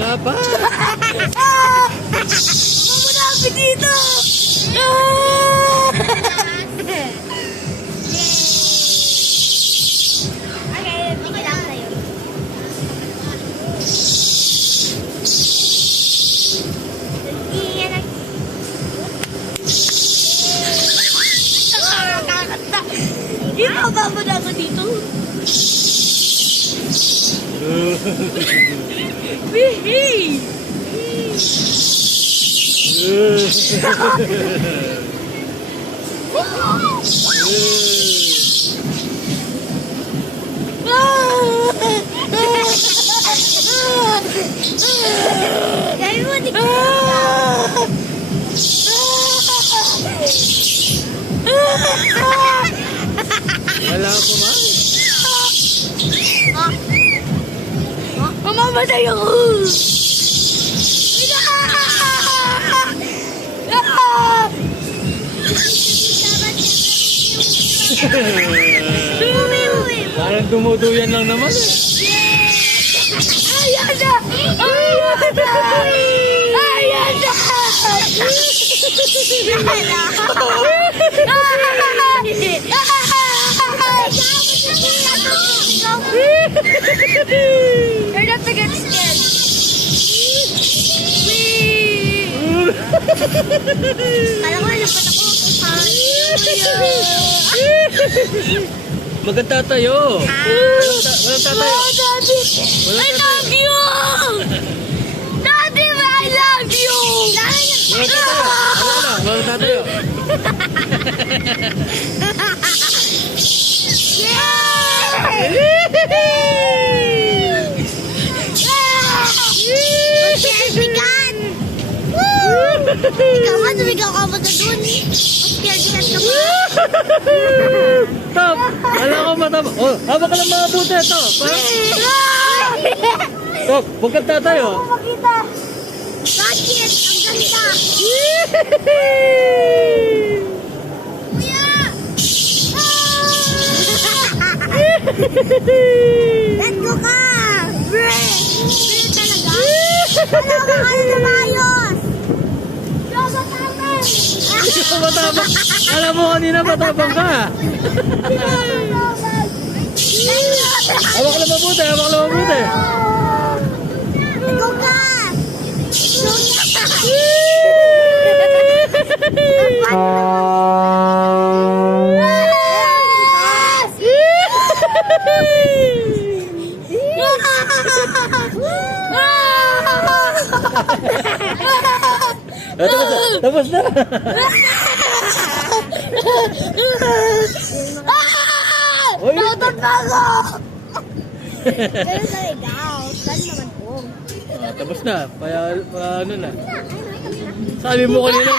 Wala pa. Mamunapit dito. Okay, bigyan ako sa'yo. Iyan ang... Nakakanta. Hindi pa bababa ako dito. Wihey! Gawin mo, di ka. Wala ko man. Mamamatay ako! Parang dumuduyan lang naman eh. Ayan na! Ayan na! Ayan na! You're not to get scared. Alam mo, lapat ako. Magtatayo. Walang tatayo. Oh, Daddy! I love you! Daddy, I love you! Walang tatayo. Bigat! Ikaw nga, tumigaw ka ba na dun? Bigat ka ba? Top! Wala ko mataba. Oh, haba ka lang mga buti ito. Top, huwag kang tatayo. Ako makita. Bakit? Ang ganda. Kuya! Let go ka! Bre! Bre talaga? Wala ka kayo na maayos! Yoga namin! Matabang. Alam mo kanina matabang ka. Hawak lang mabuti, hawak lang mabuti. Let go ka! Tapos na. Oy. Nautot na ako! Pero sa ligaw, saan naman po? Tapos na. Ano na. Sabi mo kanina.